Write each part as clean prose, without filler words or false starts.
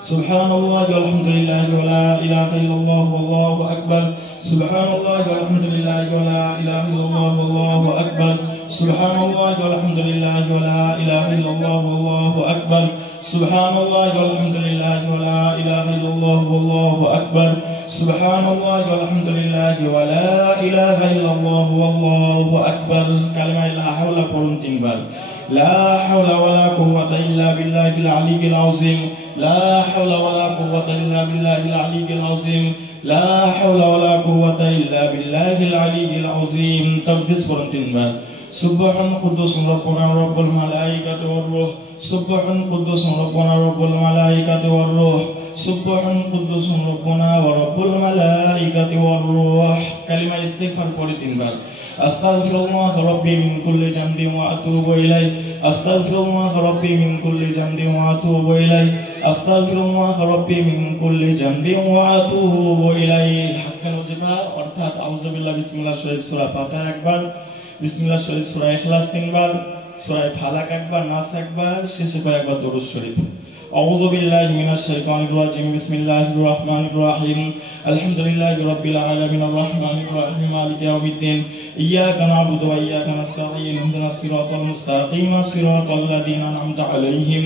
سبحان الله والحمد لله ولا إله إلا الله والله أكبر سبحان الله والحمد لله ولا إله إلا الله والله أكبر سبحان الله والحمد لله ولا إله إلا الله والله أكبر سبحان الله والحمد لله ولا إله إلا الله والله أكبر سبحان الله والحمد لله ولا إله إلا الله والله أكبر كلمة لا حول قرن تنبال لا حول ولا قوة إلا بالله العلي العظيم لا حول ولا قوة إلا بالله العلي العظيم لا حول ولا قوة إلا بالله العلي العظيم تقدس قرن تنبال سبحان قدوس ربنا رب الملائكة والروح سبحان قدوس ربنا رب الملائكة والروح سبحان قدوس ربنا ورب الملائكة والروح كلمة استغفار পড়ে তিনবার أستغفر الله ربي من كل ذنب وأتوب إليه أستغفر الله ربي من كل ذنب وأتوب إليه أستغفر الله ربي من كل ذنب وأتوب إليه حقا وجبا অর্থাৎ আউযু বিল্লাহি বিসমিল্লাহ শরীফ সূরা ফাতিহা একবার বিসমিল্লাহ শরীফ সূরা ইখলাস তিনবার সূরা ফালাক একবার নাস একবার শেষে কয়েকবার দরুদ শরীফ أعوذ بالله من الشيطان الرجيم بسم الله الرحمن الرحيم الحمد لله رب العالمين الرحمن الرحيم مالك يوم الدين إياك نعبد وإياك نستعين اهدنا الصراط المستقيم صراط الذين أنعمت عليهم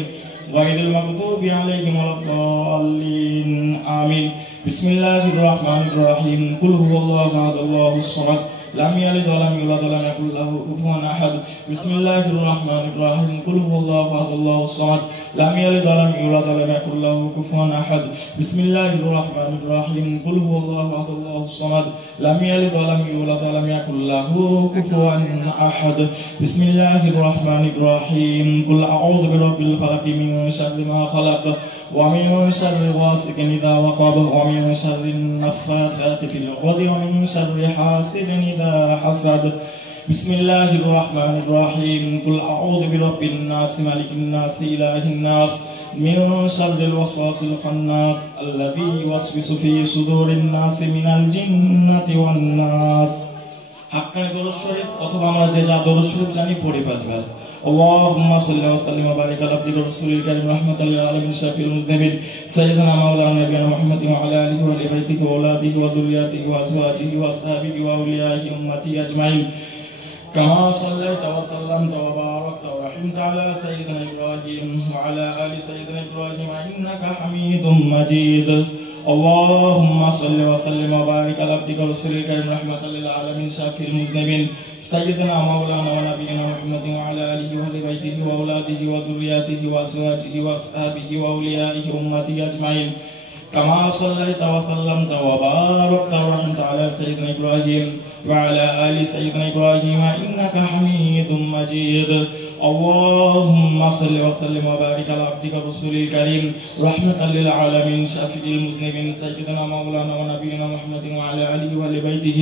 غير المغضوب عليهم ولا الضالين آمين بسم الله الرحمن الرحيم قل هو الله أحد الله الصمد لم يلد ولم يولد ولم يكن له كفوا أحد بسم الله الرحمن الرحيم قل هو الله أحد الله الصمد لم يلد ولم يولد ولم يكن له كفوا أحد بسم الله الرحمن الرحيم قل هو الله أحد الله الصمد لم يلد ولم يولد ولم يكن له كفوا أحد بسم الله الرحمن الرحيم قل أعوذ برب الفلق من شر ما خلق ومن شر غاسق إذا وقب ومن شر النفاثات في العقد ومن شر حاسد إذا حسد بسم الله الرحمن الرحيم قل أعوذ برب الناس ملك الناس إله الناس من شر الوسواس الخناس الذي يوسوس في صدور الناس من الجنة والناس حقا درود شريف অথবা আমরা যে যা দরুদ শরীফ জানি পড়ি পাঁচবার اللهم صل وسلم وبارك على عبدك ورسولك الكريم رحمة للعالمين شافي المذنبين سيدنا مولانا نبينا محمد وعلى آله وآل بيته وأولاده وذرياته وأزواجه وأصحابه وأوليائه أمته أجمعين كما صليت وسلمت وباركت ورحمت على سيدنا إبراهيم وعلى آل سيدنا إبراهيم إنك حميد مجيد اللهم صل وسلم وبارك على عبدك ورسولك الكريم رحمة للعالمين شافي المذنبين سيدنا مولانا ونبينا محمد وعلى آله وآل بيته وأولاده وذرياته وأزواجه وأصحابه وأوليائه أمته أجمعين كما صليت وسلمت وباركت ورحمت على سيدنا إبراهيم وعلى آل سيدنا إبراهيم إنك حميد مجيد اللهم صل وسلم وبارك على عبدك ورسولك الكريم رحمة للعالمين شافي المذنبين سيدنا مولانا ونبينا محمد وعلى آله وآل بيته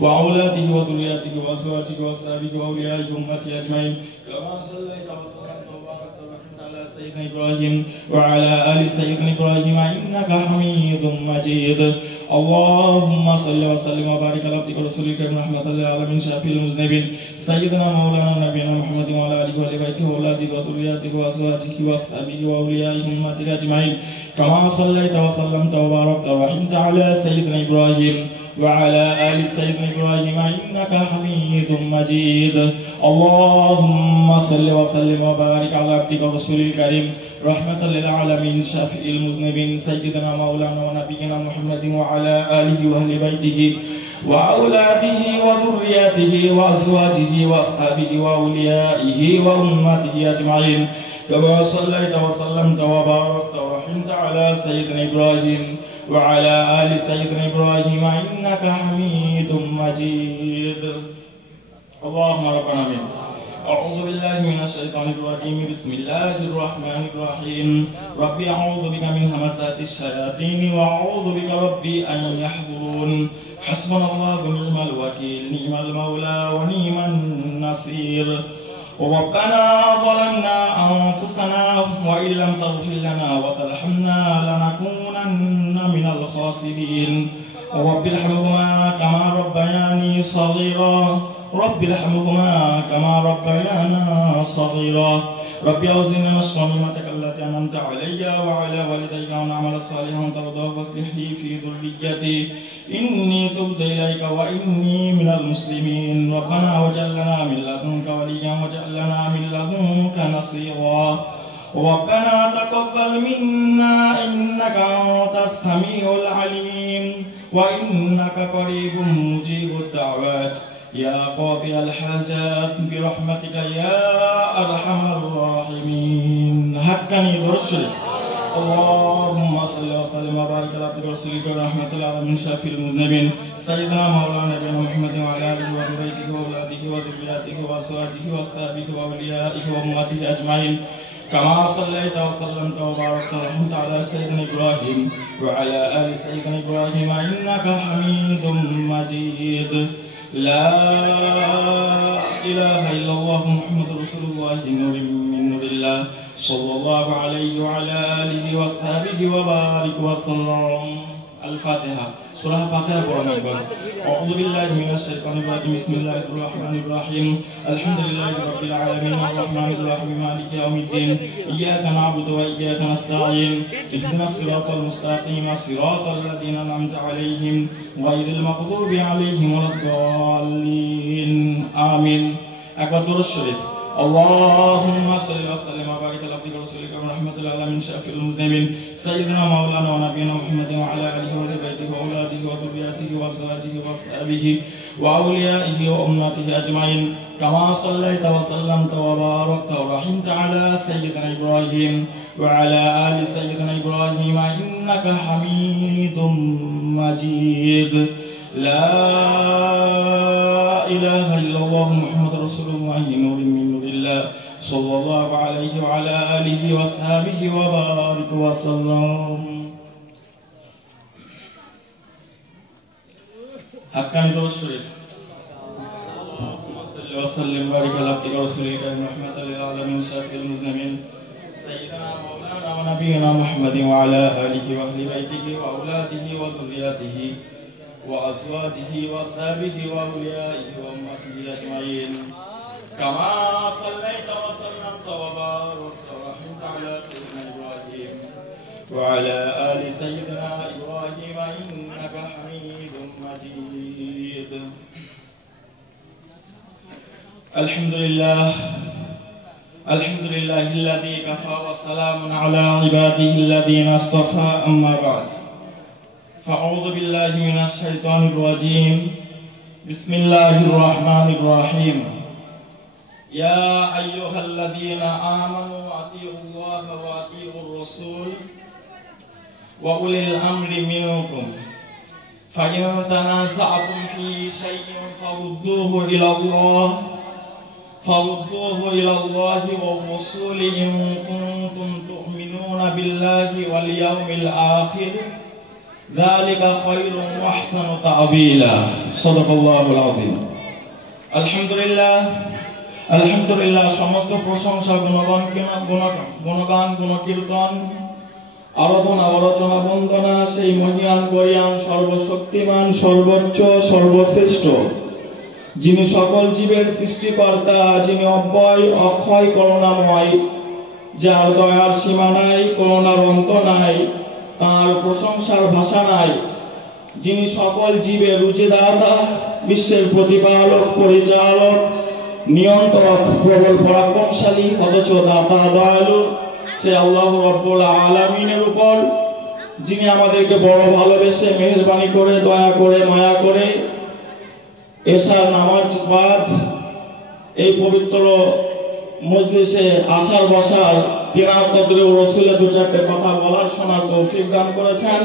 وأولاده وذرياته وأزواجه وأصحابه وأوليائه أمته أجمعين كما صليت وسلمت وباركت ورحمت على سيدنا إبراهيم وعلى آل سيدنا إبراهيم إنك حميد مجيد اللهم صل وسلم وبارك على عبدك ورسولك الكريم رحمة للعالمين شافي المذنبين سيدنا مولانا نبينا محمد وعلى آله وآل بيته وأولاده وذرياته وأزواجه وأصحابه وأوليائه أمته أجمعين كما صليت وسلمت وباركت ورحمت على سيدنا إبراهيم وعلى آل سيدنا إبراهيم إنك حميد مجيد اللهم صل وسلم وبارك على عبدك ورسولك الكريم رحمة للعالمين شافي المذنبين سيدنا مولانا ونبينا محمد وعلى آله وأهل بيته وأولاده وذرياته وأزواجه وأصحابه وأوليائه وأمته أجمعين كما صليت وسلمت وباركت ورحمت على سيدنا إبراهيم وعلى آل سيدنا إبراهيم إنك حميد مجيد اللهم ربنا آمين أعوذ بالله من الشيطان الرجيم بسم الله الرحمن الرحيم ربي أعوذ بك من همزات الشياطين وأعوذ بك ربي أن يحضرون حسبنا الله ونعم الوكيل نعم المولى ونعم النصير ربنا ظلمنا أنفسنا وإن لم تغفر لنا وترحمنا لنكونن من الخاسرين رب ارحمهما كما ربياني صغيرا رب ارحمهما كما ربيانا صغيرا رب أوزعني أن أشكر نعمتك التي أنعمت علي وعلى والدي وأن أعمل صالحا ترضاه واصلح لي في ذريتي إني تبت إليك وإني من المسلمين ربنا واجعل لنا من لدنك وليا واجعل لنا من لدنك نصيرا ربنا تقبل منا إنك أنت السميع العليم وإنك قريب مجيب الدعوات يا قاضي الحاجات برحمتك يا أرحم الراحمين حقا يدرسل اللهم صل وسلم وبارك على عبدك ورسولك ورحمة العالمين شافي المذنبين سيدنا مولانا نبينا محمد وعلى آله وبيته وأولاده وذرياته وأزواجه وأصحابه وأوليائه وأمته أجمعين كما صليت وسلمت وباركت ورحمت على سيدنا إبراهيم وعلى آل سيدنا إبراهيم إنك حميد مجيد لا إله إلا الله محمد رسول الله نور من نور الله صلى الله عليه وعلى آله وصحبه وبارك وسلم الفاتحة سورة الفاتحة قرآن أكبر أعوذ بالله من الشيطان الرجيم بسم الله الرحمن الرحيم الحمد لله رب العالمين الرحمن الرحيم مالك يوم الدين إياك نعبد وإياك نستعين اهدنا الصراط المستقيم صراط الذين أنعمت عليهم غير المغضوب عليهم ولا الضالين آمين أكبر درود الشريف اللهم صل وسلم وبارك على عبدك ورسولك ورحمة العالمين شافي المذنبين سيدنا مولانا ونبينا محمد وعلى آله وبيته وأولاده وذرياته وأزواجه وأصحابه وأوليائه وأمته أجمعين كما صليت وسلمت وباركت ورحمت على سيدنا إبراهيم وعلى آل سيدنا إبراهيم إنك حميد مجيد لا إله إلا الله محمد رسول الله نور من نور الله صلى الله عليه وعلى آله وصحبه وبارك وسلم حقا درود الشريف اللهم صل وسلم وبارك على عبدك ورسولك رحمة للعالمين شافي المذنبين سيدنا مولانا ونبينا محمد وعلى آله وأهل بيته وأولاده وذرياته وأزواجه وأصحابه وأوليائه وأمته أجمعين كما صليت وسلمت وباركت ورحمت على سيدنا إبراهيم وعلى آل سيدنا إبراهيم إنك حميد مجيد الحمد لله الذي كفى وسلام على عباده الذين اصطفى أما بعد فأعوذ بالله من الشيطان الرجيم بسم الله الرحمن الرحيم يا أيها الذين آمنوا أطيعوا الله وأطيعوا الرسول وأولي الأمر منكم فإن تنازعتم في شيء فردوه إلى الله والرسول إن كنتم تؤمنون بالله واليوم الآخر ذلك خير وأحسن تعبيلا صدق الله العظيم আলহামদুলিল্লাহ সমস্ত প্রশংসা গুণগান গুণকীর্তন আরাধনা অরচনা বন্দনা সেই মহিয়ান গরিয়ান সর্বশক্তিমান সর্বোচ্চ সর্বশ্রেষ্ঠ যিনি সকল জীবের সৃষ্টিকর্তা যিনি অব্যয় অক্ষয় করুণাময় যার দয়ার সীমা নাই করুণার অন্ত নাই তার প্রশংসার ভাষা নাই যিনি সকল জীবের রুচিদাতা বিশ্বের প্রতিপালক পরিচালক নিয়ন্ত্রক প্রবল পরাক্রমশালী অথচ দাতা দয়ালু সে আল্লাহ রাব্বুল আলামিনের উপর যিনি আমাদেরকে বড় ভালোবেসে মেহেরবানি করে দয়া করে মায়া করে এশার নামাজ বাদ এই পবিত্র মজলিসে আসার বসার দিনাত কদরে রাসূলের দু চারটে কথা বলার শোনার তৌফিক দান করেছেন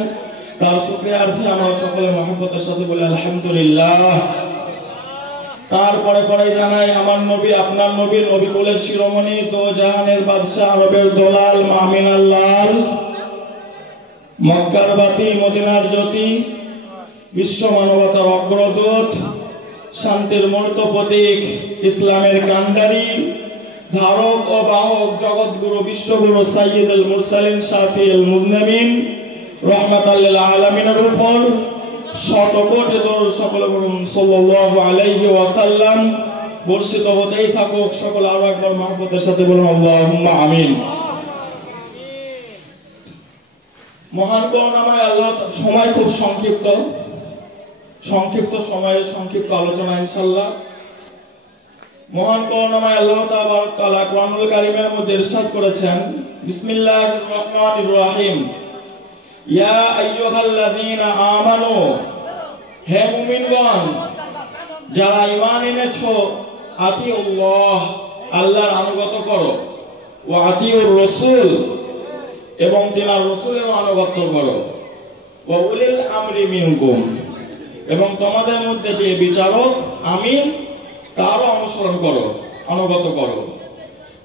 তার শুকরিয়ার্থে আমরা সকলে মহব্বতের সাথে বলি আলহামদুলিল্লাহ। তারপরে পরে জানাই আমার নবী আপনার নবী নবী কুলের শিরোমণি তো জাহানের বাদশা আরবের দলাল মামিনার লাল মক্কার বাতি মদিনার জ্যোতি বিশ্ব মানবতার অগ্রদূত শান্তির মূর্ত প্রতীক ইসলামের কান্ডারি ধারক ও বাহক জগৎগুরু বিশ্বগুরু সাইয়্যিদুল মুরসালিন শাফিউল মুজনিবিন রাহমাতাল লিল আলামিনের উপর শতকোটি দরুদ সকলে বলুন সাল্লাল্লাহু আলাইহি ওয়াসাল্লাম। বর্ষিত হতেই থাকুক সকলে আরো একবার মহব্বতের সাথে বলুন আল্লাহুম্মা আমিন। মহান করুণাময় আল্লাহ, সময় খুব সংক্ষিপ্ত সময়ে সংক্ষিপ্ত আলোচনা ইনশাআল্লাহ। মহান করুণাময় আল্লাহ তাআলা কোরআনুল কারীমের মধ্যে ইরশাদ করেছেন, বিসমিল্লাহির রহমানির রহিম, ইয়া আইয়ুহাল্লাযীনা আমানু, হে মুমিনগণ যারা ঈমান এনেছো, আতিউল্লাহ, আল্লাহর আনুগত্য করো, ওয়া আতিউর রাসূল, এবং তিনার রাসূলের আনুগত্য করো, ওয়া উলিল আমরি মিনকুম, এবং তোমাদের মধ্যে যে বিচারক আমির তারও অনুসরণ করো, অনুগত করো।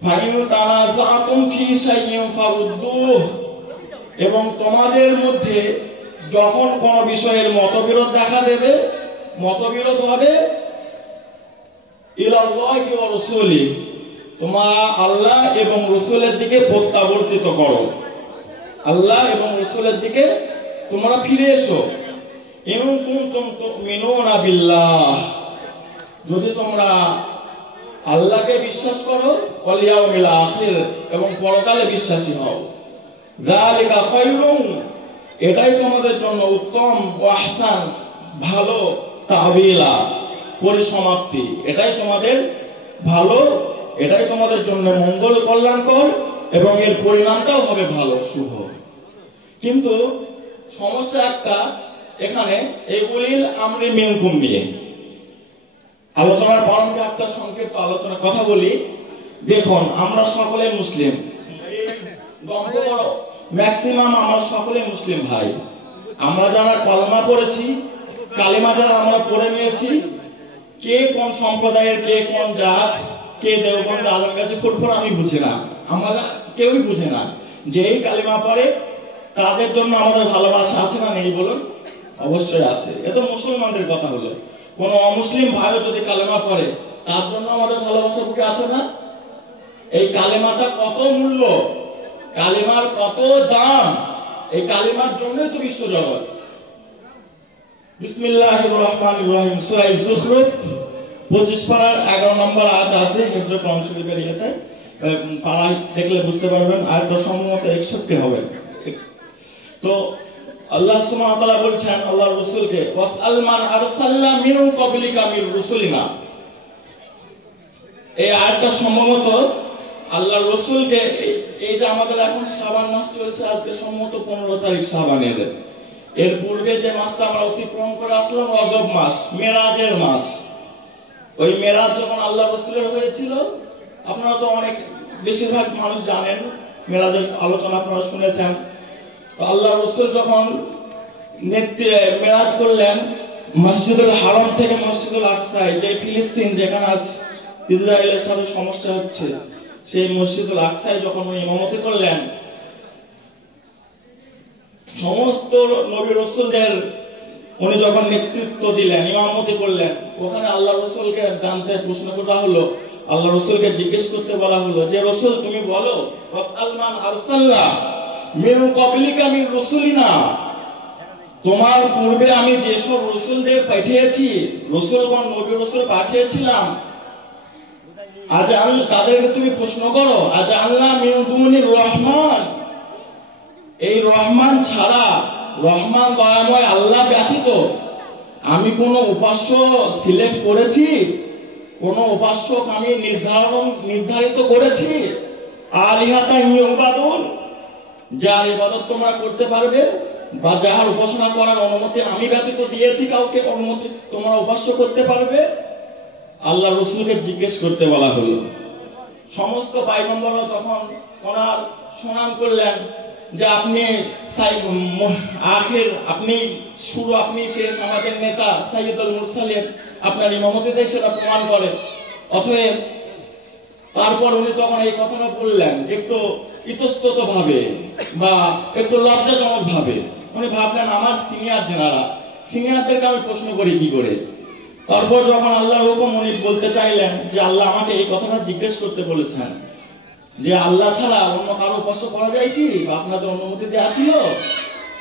ফাইন তানাযাতুম ফি শাইইন ফারুদ্দুহ, এবং তোমাদের মধ্যে যখন কোন বিষয়ের মতবিরোধ দেখা দেবে, মতবিরোধ হবে, ইলাল্লাহি ওয়া রাসূলি, তোমরা আল্লাহ এবং রাসূলের দিকে প্রত্যাবর্তিত করো, আল্লাহ এবং রাসূলের দিকে তোমরা ফিরে এসো। ইন কুনতুম তুমিনুনা বিল্লাহ, যদি তোমরা আল্লাহকে বিশ্বাস করো, ওয়াল ইয়াউমিল আখির, এবং পরকালে বিশ্বাসী হও। যালিকা খায়রুন, এটাই তোমাদের জন্য উত্তম, ওয়া আহসান, ভালো, তাবিলা, পরিসমাপ্তি, এটাই তোমাদের ভালো, এটাই তোমাদের জন্য মঙ্গল কল্যাণকর, এবং এর পরিণামটাও হবে ভালো, শুভ। কিন্তু সমস্যা একটা, এখানে এই উলিল আমরি মিনকুম নিয়ে আলোচনার প্রারম্ভে একটা সংক্ষিপ্ত আলোচনা কথা বলি। দেখুন, আমরা সকলে মুসলিম, ম্যাক্সিমাম আমরা সকলে মুসলিম ভাই। আমরা যারা কলমা পড়েছি, কালিমা যারা আমরা পড়ে নিয়েছি, কে কোন সম্প্রদায়ের, কে কোন জাত, কে দেওবন্দ, আলমগাজী, ফুরফুর, আমি বুঝি না, আমরা কেউই বুঝে না। যেই কালিমা পড়ে তাদের জন্য আমাদের ভালোবাসা আছে না নেই বলুন? অবশ্যই আছে। এ তো মুসলমানদের কথা হলো। কোন অমুসলিম ভাইও যদি কালেমা পড়ে তার জন্য আমাদের ভালোবাসা বুকে আছে না? এই কালেমাটা কত মূল্য, কালেমার কত দাম, এই কালেমার জন্যই তো বিশ্বজগৎ। বিসমিল্লাহির রহমানির রহিম, সূরা যুখরুফ 25 পারার 11 নম্বর আয়াত আছে হিফজ কোরআন শরীফের ইয়েতে, পারা দেখলে বুঝতে পারবেন। আয়াতটা সম্ভবত 61 হবে। তো আল্লাহ সুবহানাহু ওয়া তাআলা বলছেন আল্লাহর রাসূলকে, ওয়াসআল মান আরসালনা মিন ক্বাবলিকা মির রাসূলিনা। এই আয়াতটা সম্ভবত আল্লাহর রাসূলকে, এই যে আমাদের এখন শাবান মাস চলছে, আজকে সম্ভবত 15 তারিখ শাবানের, এর পূর্বে যে মাসটা আমরা অতিক্রম করে আসলাম রজব মাস, মেরাজের মাস। ওই মেরাজ যখন আল্লাহর রাসূলের হয়েছিল, আপনারা তো অনেক বেশিরভাগ মানুষ জানেন, মেরাজের আলোচনা আপনারা শুনেছেন। তো আল্লাহর রাসূল যখন মেরাজ করলেন, মসজিদুল হারাম থেকে মসজিদুল আকসায়, যে ফিলিস্তিন যেখানে আজ ইসরায়েলের সাথে সমস্যা হচ্ছে, সেই মসজিদুল আকসায় যখন উনি ইমামতি করলেন, সমস্ত নবী রাসূলদের উনি যখন নেতৃত্ব দিলেন, ইমামতি করলেন, ওখানে আল্লাহর রাসূলকে জানতে প্রশ্ন করা হলো, আল্লাহর রাসূলকে জিজ্ঞেস করতে বলা হলো যে রাসূল তুমি বলো, ওয়াসআল মান আরসালনা মিন ক্বাবলিকা মির রাসূলিনা, তোমার পূর্বে আমি যেসব রাসূলদের পাঠিয়েছি, রাসূলগণ নবী রাসূল পাঠিয়েছিলাম, তাদেরকে তুমি প্রশ্ন করো, আল্লাহ মিন দুনির রহমান, এই রহমান ছাড়া, রহমান দয়াময় আল্লাহ ব্যতীত আমি কোন উপাস্য সিলেক্ট করেছি, কোন উপাস্যক আমি নির্ধারিত করেছি, আলিহাতা ইউবাদুন, যার ইবাদত তোমরা করতে পারবে, বা যার উপাসনা করার অনুমতি আমি ব্যতীত দিয়েছি, কাউকে অনুমতি তোমরা উপাস্য করতে পারবে? আল্লাহ রাসূলকে জিজ্ঞেস করতে বলা হলো। সমস্ত পয়গম্বররা যখন ওনার সুনাম করলেন যে আপনি আখির, আপনি শুরু, আপনি শেষ, আমাদের নেতা সাইয়্যিদুল মুরসালিন, আপনার ইমামতিতে সেটা প্রমাণ করে। অতএব তারপর উনি তখন এই কথাটা বললেন একটু ইতস্তত ভাবে বা একটু লজ্জাজনক ভাবে। উনি ভাবলেন আমার সিনিয়র যারা, সিনিয়রদেরকে আমি প্রশ্ন করি কি করে। তারপর যখন আল্লাহর হুকুম, উনি বলতে চাইলেন যে আল্লাহ আমাকে এই কথাটা জিজ্ঞেস করতে বলেছেন যে আল্লাহ ছাড়া অন্য কারো উপাস্য করা যায় কি, আপনাদের অনুমতি দেওয়া ছিল?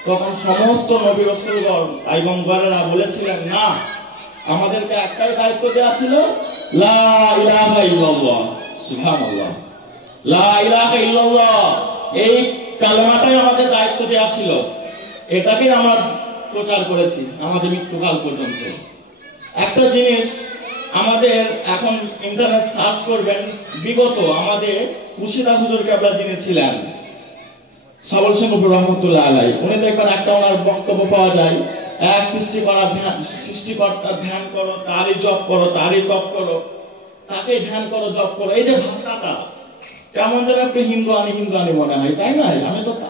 তখন সমস্ত নবী রাসূলগণ পয়গম্বরেরা বলেছিলেন, না, আমাদেরকে একটাই দায়িত্ব দেওয়া ছিল, লা ইলাহা ইল্লাল্লাহ, সুবহানাল্লাহ, লা ইলাহা ইল্লাল্লাহ, এই কালেমাটাই আমাদের দায়িত্ব দেওয়া ছিল। এটাকেই আমরা প্রচার করেছি আমাদের মৃত্যুকাল পর্যন্ত। একটা জিনিস, আমাদের এখন ইন্টারনেট সার্চ করবেন, বিগত আমাদের মুর্শিদা হুজুর কেবলা যিনি ছিলেন সবল সিংহপুর রহমতুল্লাহ আলাইহি, উনি দেখবেন একটা ওনার বক্তব্য পাওয়া যায়, এক সৃষ্টিকর্তার ধ্যান করো, তারই জপ করো, তারই তপ করো, তাকে ধ্যান করো, জপ করো। এই যে ভাষাটা কেমন যেন একটু হিন্দু আনি মনে হয়, তাই না?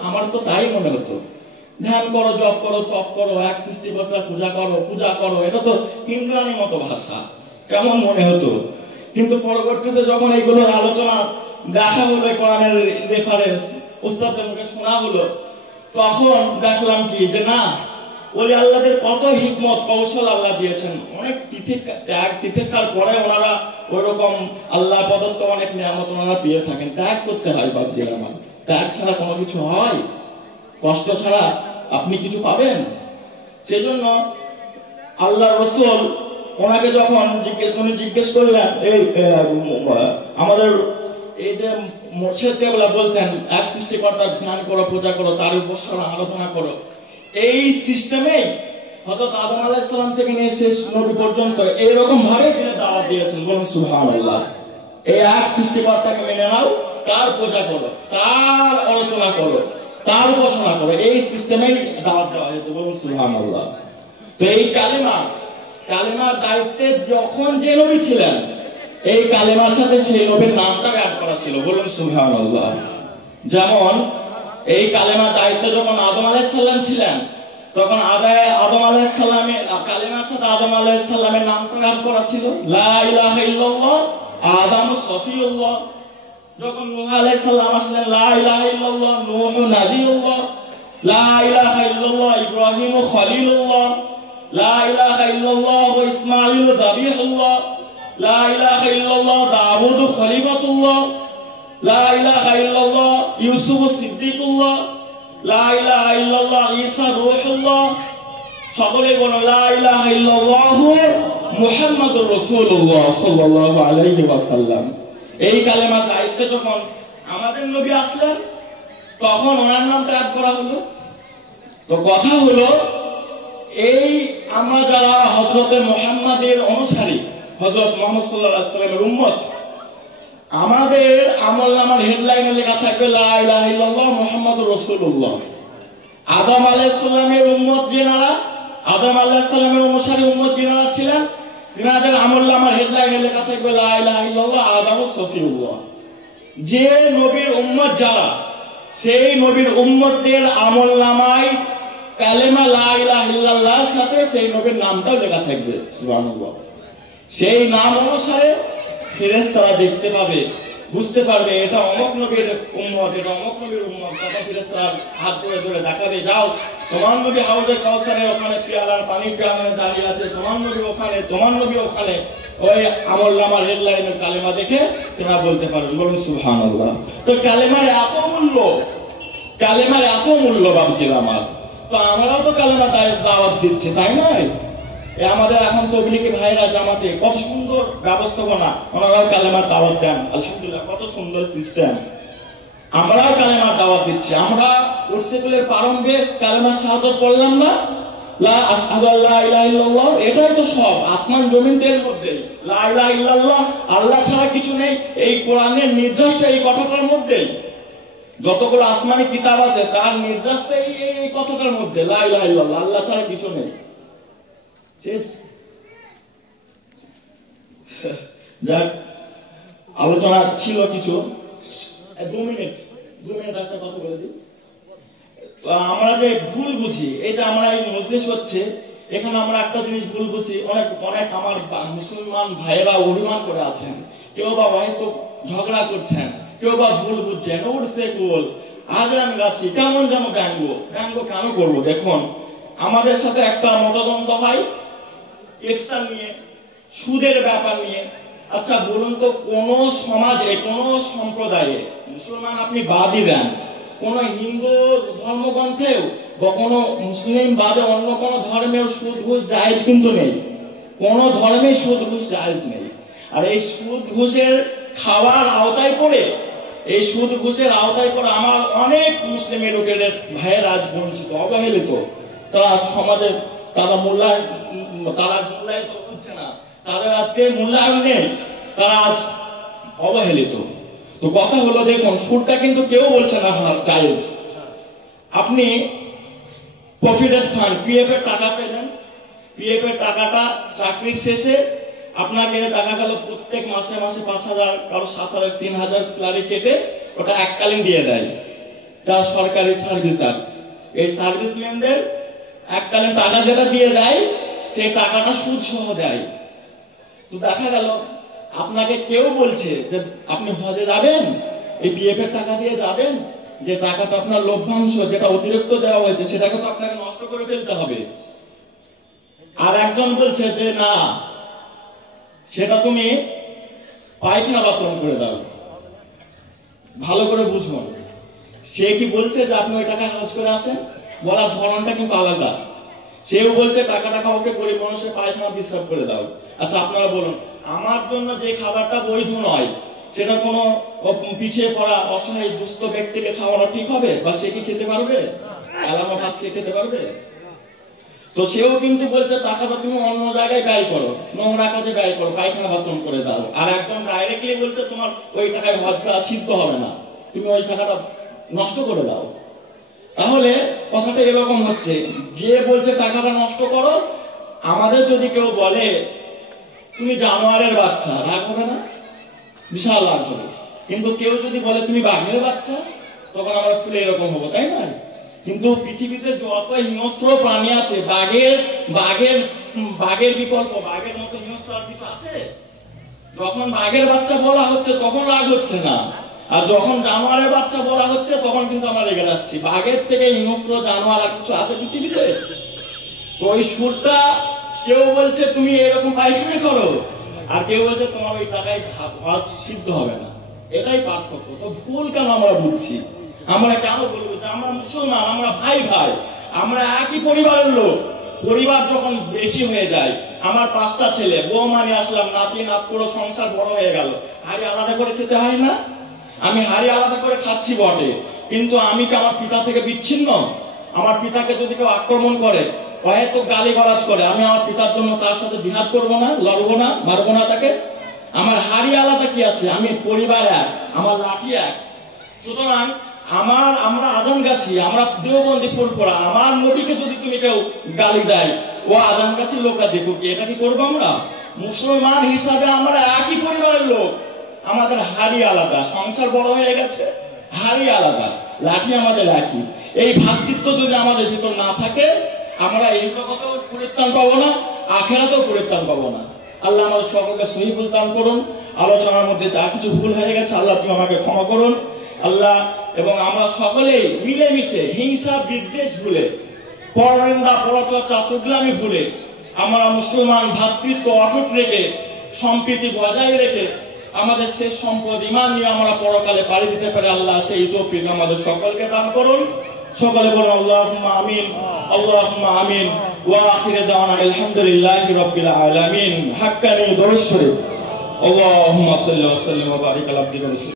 আমার তো তাই মনে হতো, ধ্যান করো, জপ করো, তপ করো, এক সৃষ্টিকর্তার পূজা করো, এটা তো হিন্দু আনি মতো ভাষা, কেমন মনে হতো। কিন্তু পরবর্তীতে যখন এইগুলোর আলোচনা দেখা হলো, কোরআনের রেফারেন্স উস্তাদের মুখে শোনা হলো, তখন দেখলাম কি যে না, ওলি আল্লাহদের কত হিকমত কৌশল আল্লাহ দিয়েছেন। অনেক তিথিকার পরে ওনারা ওইরকম আল্লাহ প্রদত্ত অনেক নিয়ামত ওনারা পেয়ে থাকেন। ত্যাগ করতে হয় বাবজি আমার, ত্যাগ ছাড়া কোনো কিছু হয়? কষ্ট ছাড়া আপনি কিছু পাবেন? সেজন্য আল্লাহ রসুল ওনাকে যখন জিজ্ঞেস করলেন, এই আমাদের এই যে মুর্শিদ কেবলা বলতেন, এক সৃষ্টিকর্তার ধ্যান করো, পূজা করো, তার উপাসনা আরাধনা করো, এই সিস্টেমে হযরত আদম আলাইহিস সালাম থেকে নিয়ে শেষ নবী পর্যন্ত এইরকম ভাবে তিনি দাওয়াত দিয়েছেন। বলুন সুবহানাল্লাহ। এই এক সৃষ্টিকর্তাকে মেনে নাও, তার পূজা করো, তার আলোচনা করো, তার উপাসনা করো, এই সিস্টেমেই দাওয়াত দেওয়া হয়েছে। বলুন সুবহানাল্লাহ। তো এই কালেমার দায়িত্বে যখন যে নবী ছিলেন, এই কালেমার সাথে সেই নবীর নামটা অ্যাড করা ছিল। বলুন সুবহানাল্লাহ। যেমন এই কালেমার দায়িত্বে যখন আদম আলাইহিস সালাম ছিলেন, তখন আদম আলাইহিস সালামের কালেমার সাথে আদম আলাইহিস সালামের নামটা অ্যাড করা ছিল, লা ইলাহা ইল্লাল্লাহ আদম সফিউল্লাহ। যখন নূহ আলাইহিস সালাম আসলেন, লা ইলাহা ইল্লাল্লাহ নূহ নাজিউল্লাহ, লা ইলাহা ইল্লাল্লাহ ইব্রাহিম খলিলুল্লাহ, লা ইলাহা ইল্লাল্লাহ ইসমাঈল যাবিহুল্লাহ, লা ইলাহা ইল্লাল্লাহ দাউদ খলিফাতুল্লাহ, লা ইলাহা ইল্লাল্লাহ ইউসুফ সিদ্দিকুল্লাহ, লা ইলাহা ইল্লাল্লাহ ঈসা রূহুল্লাহ। সকলে বলো লা ইলাহা ইল্লাল্লাহ মুহাম্মাদুর রাসূলুল্লাহ সাল্লাল্লাহু আলাইহি ওয়াসাল্লাম। এই কালেমার দায়িত্বে যখন আমাদের নবী আসলেন, তখন ওনার নামটা অ্যাড করা হলো। তো কথা হলো, এই আমরা যারা হযরতে মুহাম্মাদের অনুসারী, হযরত মুহাম্মদ সাল্লাল্লাহু আলাইহি ওয়াসাল্লামের উম্মত, আমাদের আমলনামার হেডলাইনে লেখা থাকবে লা ইলাহা ইল্লাল্লাহ মুহাম্মাদুর রাসূলুল্লাহ। আদম আলাইহিস সালামের উম্মত যিনারা, আদম আলাইহিস সালামের অনুসারী উম্মত যিনারা ছিলেন, তিনাদের আমলনামার হেডলাইনে লেখা থাকবে লা ইলাহা ইল্লাল্লাহ আদম সফিউল্লাহ। যে নবীর উম্মত যারা, সেই নবীর উম্মতদের আমলনামায় কালেমা লা ইলাহা ইল্লাল্লাহর সাথে সেই নবীর নামটাও লেখা থাকবে। সুবহানাল্লাহ। সেই নাম অনুসারে ফেরেশতারা দেখতে পাবে, বুঝতে পারবে এটা অমুক নবীর উম্মত, এটা অমুক নবীর উম্মত। তখন ফেরেশতারা হাত ধরে ধরে দেখাবে, যাও তোমার নবী হাউজে কাউসারের ওখানে পিয়ালার পানির পিয়ালায় দাঁড়িয়ে আছে, তোমার নবী ওখানে, তোমার নবী ওখানে। ওই আমলনামার হেডলাইনের কালেমা দেখে তোমরা বলতে পারবে। বলুন সুবহানাল্লাহ। তো কালেমার এত মূল্য ভাবছিল আমার। তো আমরাও তো কালেমা দাওয়াত দিচ্ছি, তাই নয়? আমাদের এখন তবলিগি ভাইরা জামাতে কত সুন্দর ব্যবস্থাপনা, ওনারাও কালেমার দাওয়াত দেন। আলহামদুলিল্লাহ, কত সুন্দর সিস্টেম। আমরাও কালেমার দাওয়াত দিচ্ছি। আমরা উর্সেকুলের প্রারম্ভে কালেমার শাহাদাত পড়লাম না, লা আশহাদু আল্লা ইলাহা ইল্লাল্লাহ। এটাই তো সব, আসমান জমিন এর মধ্যেই লা ইলাহা ইল্লাল্লাহ, আল্লাহ ছাড়া কিছু নেই। এই কোরআনের নির্যাসটা এই কথাটার মধ্যেই, যতগুলো আসমানি কিতাব আছে তার নির্যাসটা এই কথাটার মধ্যে, লা ইলাহা ইল্লাল্লাহ, আল্লাহ ছাড়া কিছু নেই। শেষ। যাক, আলোচনা ছিল কিছু, 2 মিনিট একটা কথা বলে দিই। তো আমরা যে ভুল বুঝি, এই যে আমরা এই মজলিস হচ্ছে, এখানে আমরা একটা জিনিস ভুল বুঝি। অনেক আমার মুসলমান ভাইয়েরা অভিমান করে আছেন, কেউ বা হয়তো ঝগড়া করছেন, কেউ বা ভুল বুঝছেন। উঠছে কুল আজান গাছি, কেমন যেন ব্যঙ্গ কেন করবো? দেখুন, আমাদের সাথে একটা মতদ্বন্দ্ব হয় ইফতার নিয়ে, সুদের ব্যাপার নিয়ে। আচ্ছা বলুন তো, কোন সমাজে, কোন সম্প্রদায়ে, মুসলমান আপনি বাদই দেন, কোন হিন্দু ধর্মগ্রন্থেও বা কোন মুসলিম বাদে অন্য কোন ধর্মেও সুদ ঘুষ জায়েজ কিন্তু নেই। কোন ধর্মে সুদ ঘুষ জায়েজ নেই। আর এই সুদ ঘুষের খাওয়ার আওতায় পড়ে, এই সুদ ঘুষের আওতায় পড়ে আমার অনেক মুসলিম এডুকেটেড ভাইয়ের আজ বঞ্চিত, অবহেলিত। তারা সমাজে তারা মূল্যায়িত হচ্ছে না, তাদের আজকে মূল্যায়ন নেই, তারা আজ অবহেলিত। তো কথা হলো, দেখুন সুদটা কিন্তু কেউ বলছে না জায়েজ। আপনি প্রভিডেন্ট ফান্ড পিএফ এর টাকা পেলেন, পিএফ এর টাকাটা চাকরির শেষে আপনাকে দেখা গেল প্রত্যেক মাসে মাসে 5,000, কারো 7,000, 3,000 স্যালারি কেটে ওটা এককালীন দিয়ে দেয় যারা সরকারি সার্ভিসার। এই সার্ভিসম্যানদের এককালীন টাকা যেটা দিয়ে দেয় সেই টাকাটা সুদ সহ দেয়। তো দেখা গেল আপনাকে কেউ বলছে যে আপনি হজে যাবেন, এই পিএফ এর টাকা দিয়ে যাবেন, যে টাকাটা আপনার লভ্যাংশ যেটা অতিরিক্ত দেওয়া হয়েছে সেটাকে তো আপনাকে নষ্ট করে ফেলতে হবে। আর একজন বলছে যে না, সেটা তুমি পায়খানা বাথরুম করে দাও। ভালো করে বুঝুন, সে কি বলছে যে আপনি ওই টাকা খরচ করে আসেন? বলার ধরনটা কিন্তু আলাদা। সেও বলছে টাকাটা কাউকে গরিব মানুষের পায়খানা বিশ্রাম করে দাও। আচ্ছা আপনারা বলুন, আমার জন্য যে খাবারটা বৈধ নয় সেটা কোনো পিছিয়ে পড়া অসহায় দুস্থ ব্যক্তিকে খাওয়ানো ঠিক হবে? বা সে কি খেতে পারবে? আলামা ভাত সে খেতে পারবে? তো সেও কিন্তু বলছে টাকাটা তুমি অন্য জায়গায় ব্যয় করো, নোংরা কাজে ব্যয় করো, পায়খানা বাথরুম করে দাও। আর একজন ডাইরেক্টলি বলছে তোমার ওই টাকায় হজটা সিদ্ধ হবে না, তুমি ওই টাকাটা নষ্ট করে দাও। তাহলে কথাটা এরকম হচ্ছে, যে বলছে টাকাটা নষ্ট করো, আমাদের যদি কেউ বলে তুমি জানোয়ারের বাচ্চা, রাগ হবে না? বিশাল রাগ হবে। কিন্তু কেউ যদি বলে তুমি বাঘের বাচ্চা, তখন আমরা ফুলে এরকম হবো, তাই না? কিন্তু পৃথিবীতে যত হিংস্র প্রাণী আছে, বাঘের বিকল্প, বাঘের মতো হিংস্র আর কিছু আছে? যখন বাঘের বাচ্চা বলা হচ্ছে তখন রাগ হচ্ছে না, আর যখন জানোয়ারের বাচ্চা বলা হচ্ছে তখন কিন্তু আমরা রেগে যাচ্ছি। বাঘের থেকে হিংস্র জানোয়ার আর কিছু আছে পৃথিবীতে? তো ওই সুরটা কেউ বলছে তুমি এরকম পায়খানা করো, আর কেউ বলছে তোমার ওই টাকায় হজ সিদ্ধ হবে না। এটাই পার্থক্য। তো ভুল কেন আমরা বুঝছি? আমরা কেন বলবো যে আমরা মুসলমান, আমরা ভাই ভাই, আমরা একই পরিবারের লোক। পরিবার যখন বেশি হয়ে যায়, আমার 5টা ছেলে, বৌমা নিয়ে আসলাম, নাতি নাত পুরো সংসার বড় হয়ে গেল, হাড়ি আলাদা করে খেতে হয় না? আমি হাড়ি আলাদা করে খাচ্ছি বটে, কিন্তু আমি কি আমার পিতা থেকে বিচ্ছিন্ন? আমার পিতাকে যদি কেউ আক্রমণ করে, হয়তো গালি গালাজ করে, আমি আমার পিতার জন্য তার সাথে জিহাদ করবো না, লড়বো না, মারবো না তাকে? আমার হাড়ি আলাদা কি আছে? আমি পরিবার এক, আমার লাঠি এক। সুতরাং আমরা আজান গাছি, আমরা দেওবন্দি ফুল পড়া, আমার নবীকে যদি তুমি কেউ গালি দেয়, ও আজান গাছির লোকরা দেখুক, এটা কি করবো? আমরা মুসলমান হিসাবে আমরা একই পরিবারের লোক, আমাদের হাড়ি আলাদা, সংসার বড় হয়ে গেছে, হাড়ি আলাদা, লাঠি আমাদের একই। এই ভ্রাতৃত্ব যদি আমাদের ভিতর না থাকে, আমরা এই জগতেও পরিত্রাণ পাবো না, আখেরাতেও পরিত্রাণ পাবো না। আল্লাহ আমাদের সকলকে সহি ভুল দান করুন। আলোচনার মধ্যে যা কিছু ভুল হয়ে গেছে আল্লাহ তুমি আমাকে ক্ষমা করুন আল্লাহ। এবং আমরা সকলেই মিলেমিশে হিংসা বিদ্বেষ ভুলে, পরনিন্দা পরচর্চা চুগলামি ভুলে, আমরা মুসলমান ভ্রাতৃত্ব অটুট রেখে, সম্প্রীতি বজায় রেখে আমাদের শেষ সম্পদ ঈমান নিয়ে আমরা পরকালে পাড়ি দিতে পারি, আল্লাহ সেই তৌফিক আমাদের সকলকে দান করুন। সকলে বলুন আল্লাহুম্মা আমিন, আল্লাহুম্মা আমিন। ওয়া আখিরু দাওয়ানা আলহামদুলিল্লাহি রাব্বিল আলামিন। হাক্কানি দরুদ শরীফ। আল্লাহুম্মা সাল্লি ওয়া সাল্লিম ওয়া বারিক আলা আবদিকা